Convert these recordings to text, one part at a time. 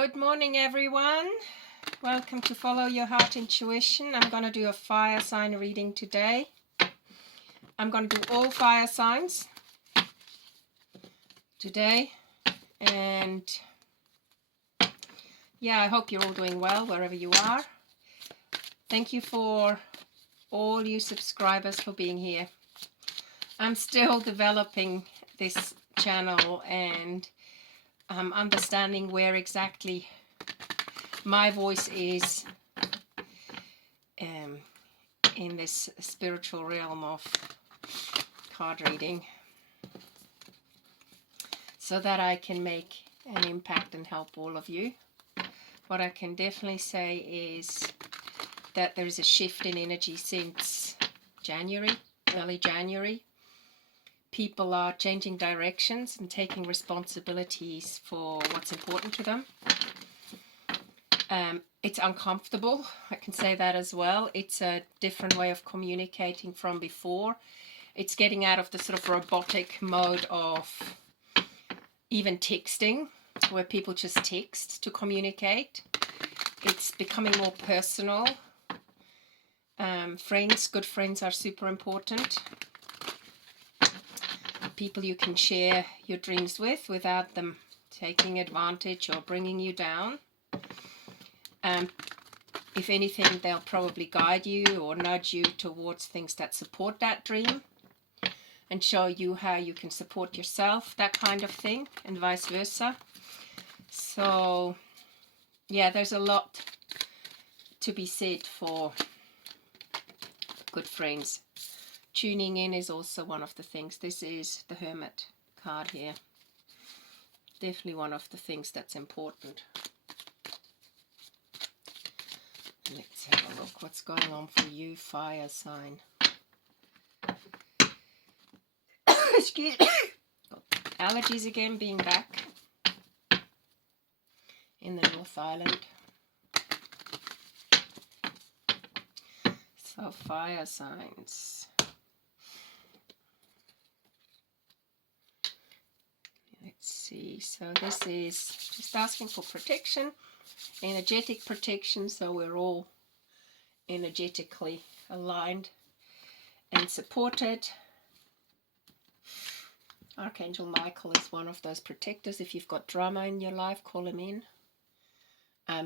Good morning, everyone. Welcome to Follow Your Heart Intuition. I'm going to do a fire sign reading today. I'm going to do all fire signs today. And yeah, I hope you're all doing well wherever you are. Thank you for all you subscribers for being here. I'm still developing this channel and understanding where exactly my voice is in this spiritual realm of card reading, so that I can make an impact and help all of you. What I can definitely say is that there is a shift in energy since January, early January. People are changing directions and taking responsibilities for what's important to them. It's uncomfortable, I can say that as well. It's a different way of communicating from before. It's getting out of the sort of robotic mode of even texting, where people just text to communicate. It's becoming more personal. Good friends are super important. People you can share your dreams with without them taking advantage or bringing you down. If anything, they'll probably guide you or nudge you towards things that support that dream and show you how you can support yourself, that kind of thing, and vice versa. So yeah, there's a lot to be said for good friends. Tuning in is also one of the things. This is the Hermit card here. Definitely one of the things that's important. Let's have a look what's going on for you, fire sign. Excuse me. Allergies again being back in the North Island. So fire signs. Let's see. So this is just asking for protection. Energetic protection, so we're all energetically aligned and supported. Archangel Michael is one of those protectors. If you've got drama in your life, call him in.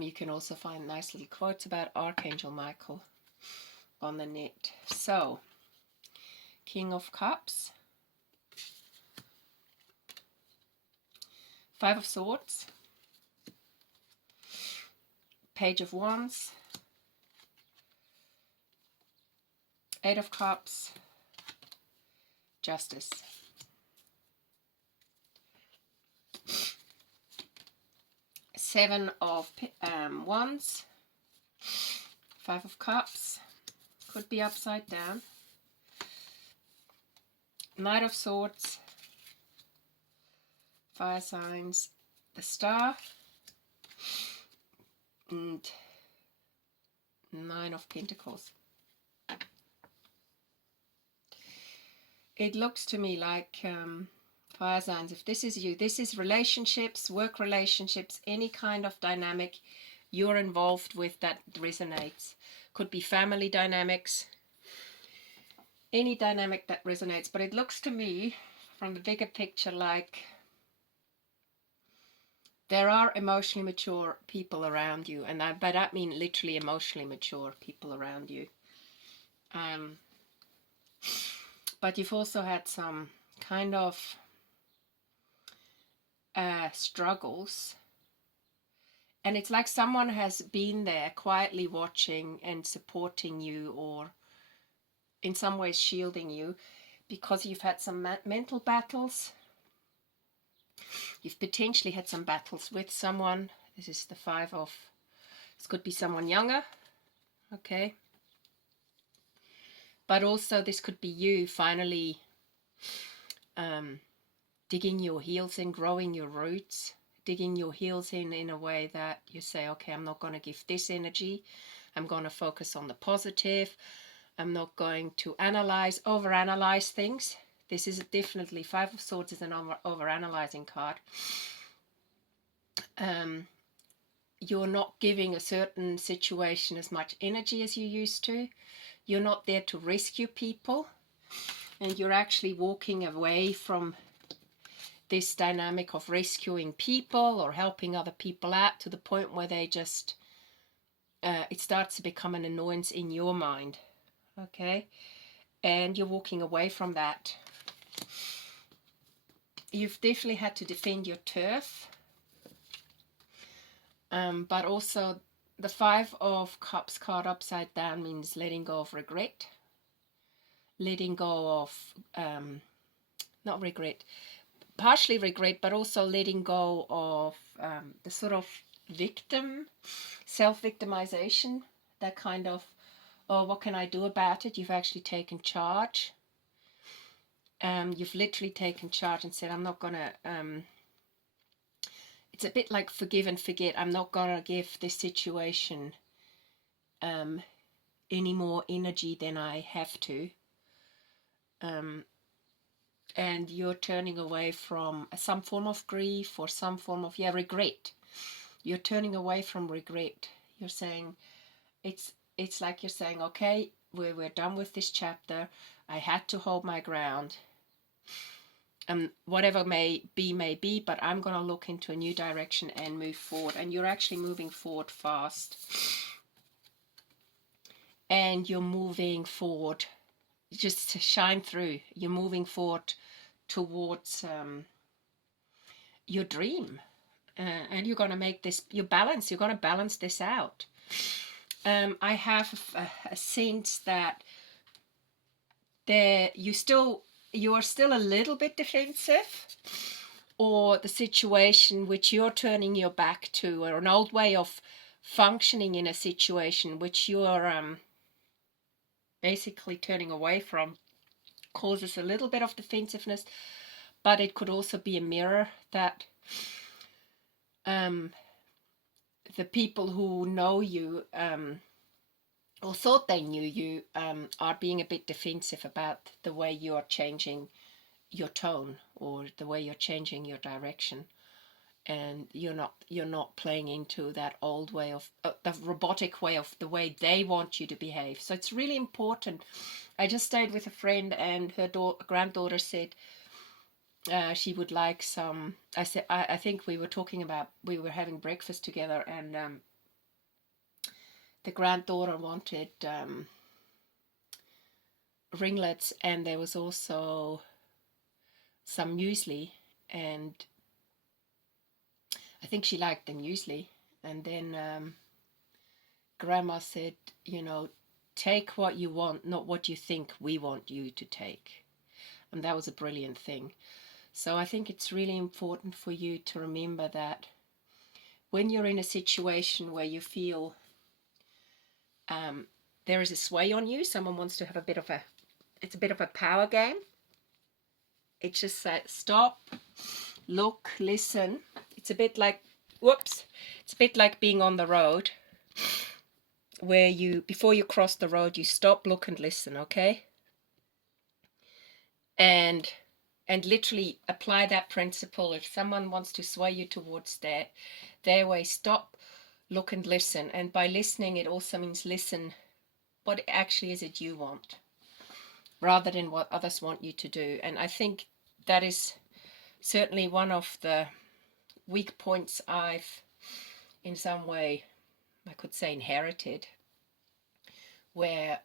You can also find nice little quotes about Archangel Michael on the net. So, King of Cups, Five of Swords, Page of Wands, Eight of Cups, Justice. Seven of Wands, Five of Cups, could be upside down, Knight of Swords, fire signs, the Star, and Nine of Pentacles. It looks to me like fire signs, if this is you, this is relationships, work relationships, any kind of dynamic you're involved with that resonates. Could be family dynamics, any dynamic that resonates. But it looks to me from the bigger picture like there are emotionally mature people around you, and by that I mean literally emotionally mature people around you. But you've also had some kind of struggles, and it's like someone has been there quietly watching and supporting you, or in some ways shielding you, because you've had some mental battles. You've potentially had some battles with someone. This is the this could be someone younger, okay? But also this could be you finally digging your heels in, growing your roots, digging your heels in a way that you say, okay, I'm not going to give this energy. I'm going to focus on the positive. I'm not going to overanalyze things. This is definitely, Five of Swords is an overanalyzing card. you're not giving a certain situation as much energy as you used to. You're not there to rescue people, and you're actually walking away from this dynamic of rescuing people or helping other people out to the point where they just, it starts to become an annoyance in your mind, okay? And you're walking away from that. You've definitely had to defend your turf, but also the Five of Cups card upside down means letting go of regret, letting go of, not regret, partially regret, but also letting go of the sort of victim, self-victimization, that kind of, oh, what can I do about it? You've actually taken charge. You've literally taken charge and said, I'm not going to, it's a bit like forgive and forget. I'm not going to give this situation any more energy than I have to. And you're turning away from some form of grief or some form of, regret. You're turning away from regret. You're saying, it's like you're saying, okay, we're done with this chapter. I had to hold my ground. Whatever may be, but I'm going to look into a new direction and move forward. And you're actually moving forward fast. And you're moving forward, just to shine through. You're moving forward towards your dream. And you're going to make this, you're going to balance this out. I have a sense that you are still a little bit defensive, or the situation which you're turning your back to, or an old way of functioning in a situation which you're basically turning away from, causes a little bit of defensiveness. But it could also be a mirror that the people who know you or thought they knew you are being a bit defensive about the way you are changing your tone or the way you're changing your direction, and you're not playing into that old way of the robotic way of the way they want you to behave. So it's really important. I just stayed with a friend, and her granddaughter said she would like some. I think we were having breakfast together, and the granddaughter wanted ringlets, and there was also some muesli, and I think she liked the muesli. And then Grandma said, take what you want, not what you think we want you to take. And that was a brilliant thing. So I think it's really important for you to remember that when you're in a situation where you feel there is a sway on you, someone wants to have it's a bit of a power game. It's just that stop, look, listen. It's a bit like, it's a bit like being on the road, where before you cross the road, you stop, look, and listen, okay? And literally apply that principle. If someone wants to sway you towards their way, stop, look, and listen. And by listening, it also means listen, what actually is it you want, rather than what others want you to do. And I think that is certainly one of the weak points I've, in some way, I could say, inherited, where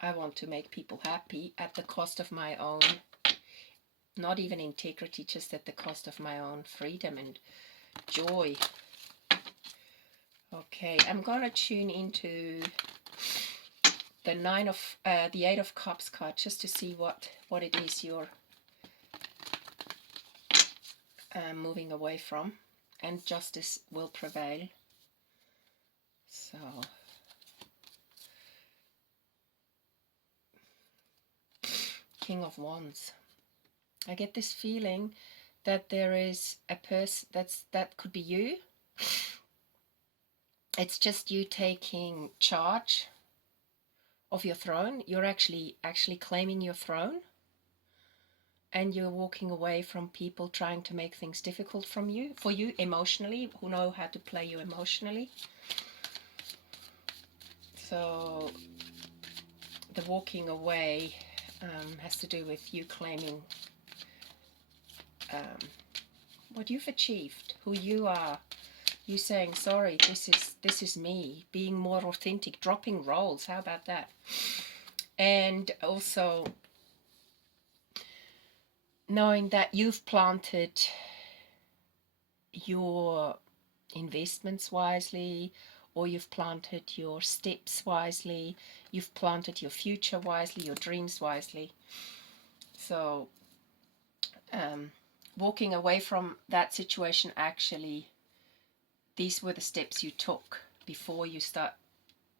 I want to make people happy at the cost of my own, not even integrity, just at the cost of my own freedom and joy. Okay, I'm going to tune into the Eight of Cups card, just to see what it is you're moving away from, and justice will prevail. So King of Wands. I get this feeling that there is a person that could be you. It's just you taking charge of your throne. You're actually claiming your throne, and you're walking away from people trying to make things difficult for you emotionally, who know how to play you emotionally. So the walking away has to do with you claiming what you've achieved, who you are. You saying, sorry, this is me, being more authentic, dropping roles. How about that? And also knowing that you've planted your investments wisely, or you've planted your steps wisely, you've planted your future wisely, your dreams wisely. So walking away from that situation, actually, these were the steps you took before you start.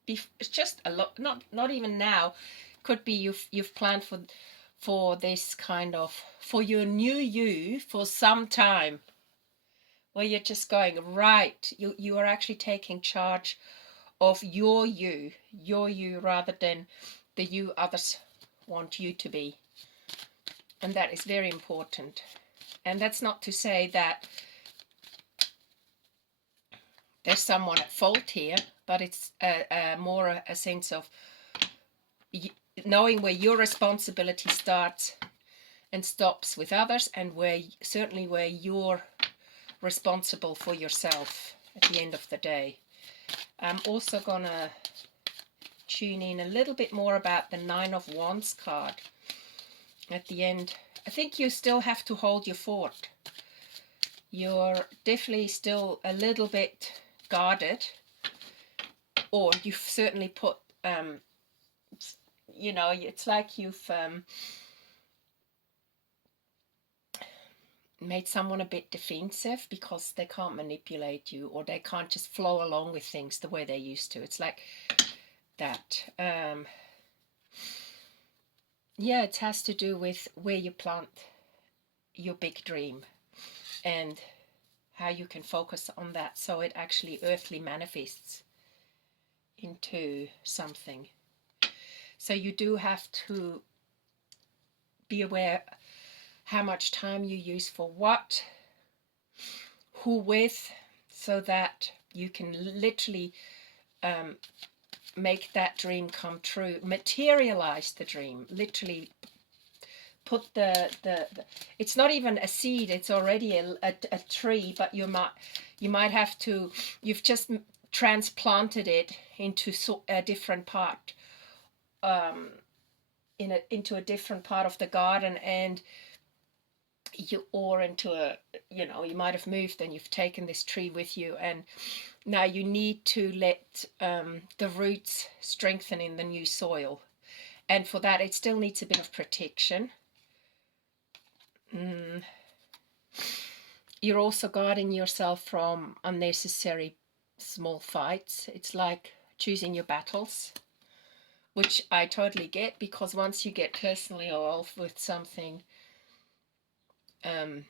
It's just a lot, not even now. Could be you've planned for this kind of, for your new you for some time, where you're just going, right, you are actually taking charge of your you rather than the you others want you to be. And that is very important. And that's not to say that there's someone at fault here, but it's more a sense of knowing where your responsibility starts and stops with others, and certainly where you're responsible for yourself at the end of the day. I'm also gonna tune in a little bit more about the 9 of Wands card at the end. I think you still have to hold your fort. You're definitely still a little bit guarded, or you've certainly put you know, it's like you've made someone a bit defensive because they can't manipulate you, or they can't just flow along with things the way they used to. It's like that. Yeah, it has to do with where you plant your big dream and how you can focus on that so it actually earthly manifests into something. So you do have to be aware how much time you use for what, who with, so that you can literally make that dream come true, materialize the dream, literally put the it's not even a seed, it's already a tree, but you might have to, you've just transplanted it into a different part, into a different part of the garden, and or into a, you might have moved and you've taken this tree with you, and now you need to let the roots strengthen in the new soil, and for that it still needs a bit of protection. You're also guarding yourself from unnecessary small fights. It's like choosing your battles, which I totally get, because once you get personally involved with something, and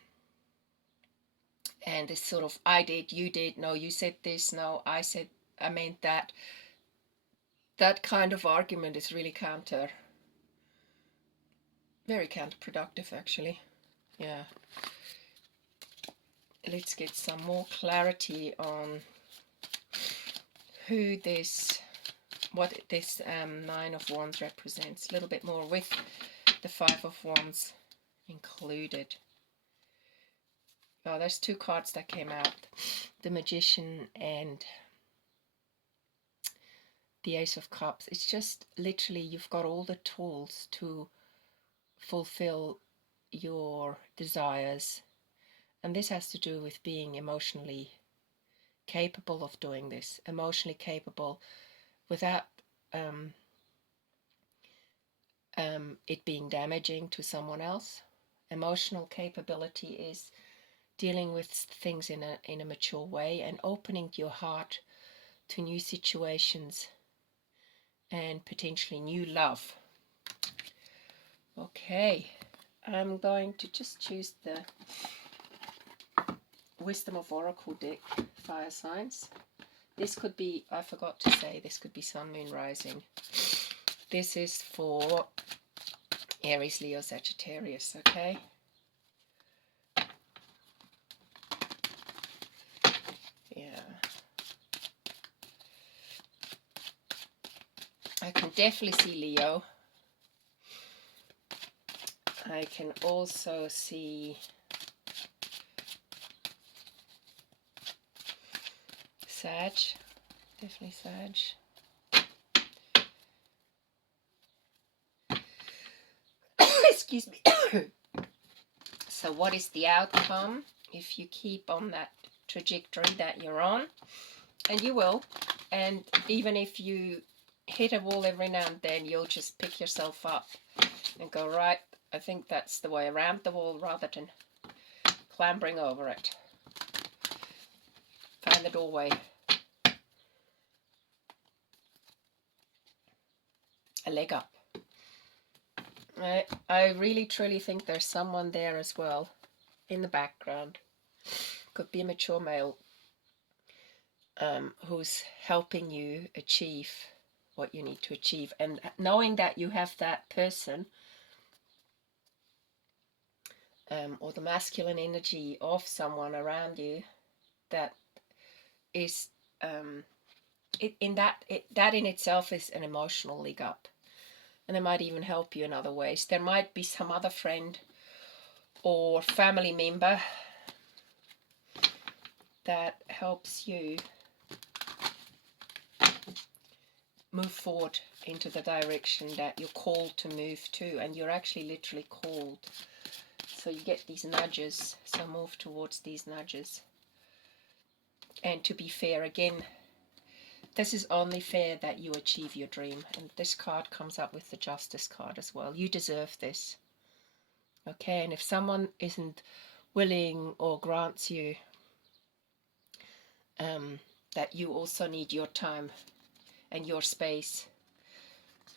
this sort of I did, you did, no, you said this, no, I meant that, that kind of argument is really very counterproductive, actually. Yeah. Let's get some more clarity on what this 9 of Wands represents. A little bit more with the 5 of Wands included. Oh, there's 2 cards that came out. The Magician and the Ace of Cups. It's just literally you've got all the tools to fulfill your desires. And this has to do with being emotionally capable of doing this. Emotionally capable without it being damaging to someone else. Emotional capability is dealing with things in a mature way and opening your heart to new situations and potentially new love. Okay, I'm going to just choose the Wisdom of Oracle deck, fire signs. This could be, I forgot to say, this could be Sun, Moon, Rising. This is for Aries, Leo, Sagittarius, okay? I can definitely see Leo. I can also see Sag, definitely Sag. Excuse me. So what is the outcome if you keep on that trajectory that you're on? And you will. And even if you hit a wall every now and then, you'll just pick yourself up and go, right, I think that's the way around the wall rather than clambering over it. Find the doorway. A leg up. I really truly think there's someone there as well in the background. Could be a mature male who's helping you achieve what you need to achieve. And knowing that you have that person or the masculine energy of someone around you that is that in itself is an emotional leg up. And they might even help you in other ways. There might be some other friend or family member that helps you move forward into the direction that you're called to move to, and you're actually literally called. So you get these nudges, so move towards these nudges. And to be fair, again, this is only fair that you achieve your dream. And this card comes up with the Justice card as well. You deserve this. Okay, and if someone isn't willing or grants you that you also need your time and your space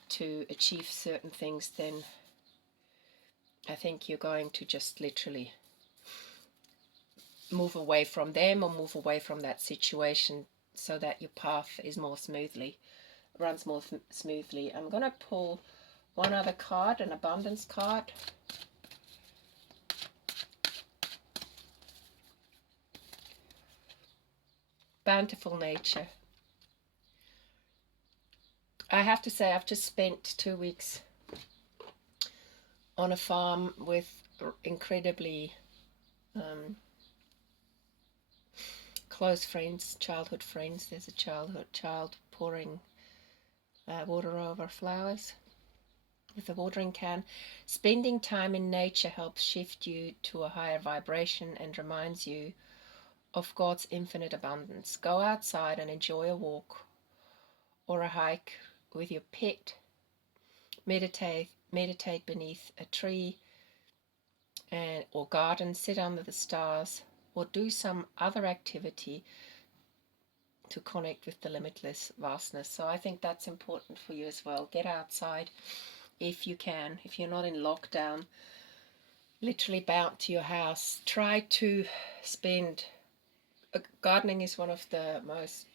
to achieve certain things, then I think you're going to just literally move away from them or move away from that situation so that your path is runs more smoothly. I'm going to pull one other card, an abundance card. Bountiful nature. I have to say, I've just spent 2 weeks on a farm with incredibly close friends, childhood friends. There's a child pouring water over flowers with a watering can. Spending time in nature helps shift you to a higher vibration and reminds you of God's infinite abundance. Go outside and enjoy a walk or a hike with your pet. Meditate beneath a tree or garden, sit under the stars, or do some other activity to connect with the limitless vastness. So I think that's important for you as well. Get outside if you can. If you're not in lockdown, literally bound to your house. Try to spend... gardening is one of the most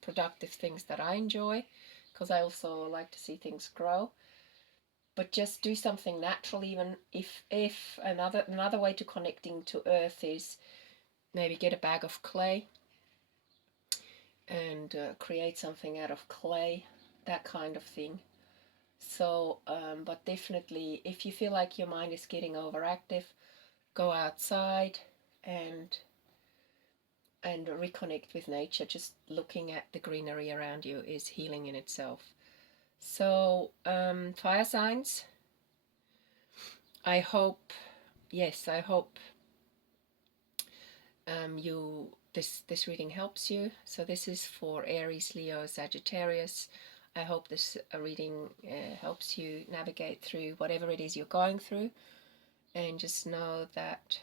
productive things that I enjoy, because I also like to see things grow. But just do something natural. Even if another way to connecting to earth is maybe get a bag of clay and create something out of clay, that kind of thing. So but definitely, if you feel like your mind is getting overactive, go outside and reconnect with nature. Just looking at the greenery around you is healing in itself. So fire signs, I hope this reading helps you. So this is for Aries, Leo, Sagittarius. I hope this reading helps you navigate through whatever it is you're going through, and just know that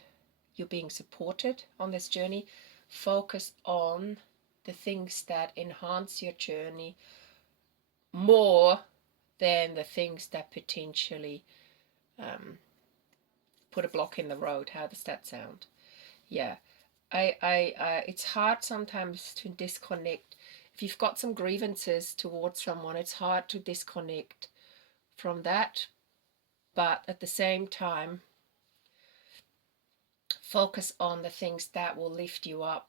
you're being supported on this journey. Focus on the things that enhance your journey more than the things that potentially put a block in the road. How does that sound? Yeah, it's hard sometimes to disconnect. If you've got some grievances towards someone, it's hard to disconnect from that. But at the same time, focus on the things that will lift you up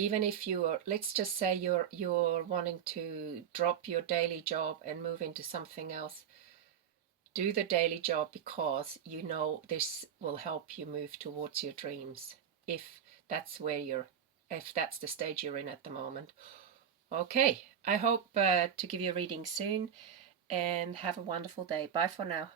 even if you're, let's just say you're wanting to drop your daily job and move into something else, do the daily job because you know this will help you move towards your dreams, if that's where you're, if that's the stage you're in at the moment. Okay, I hope to give you a reading soon, and have a wonderful day. Bye for now.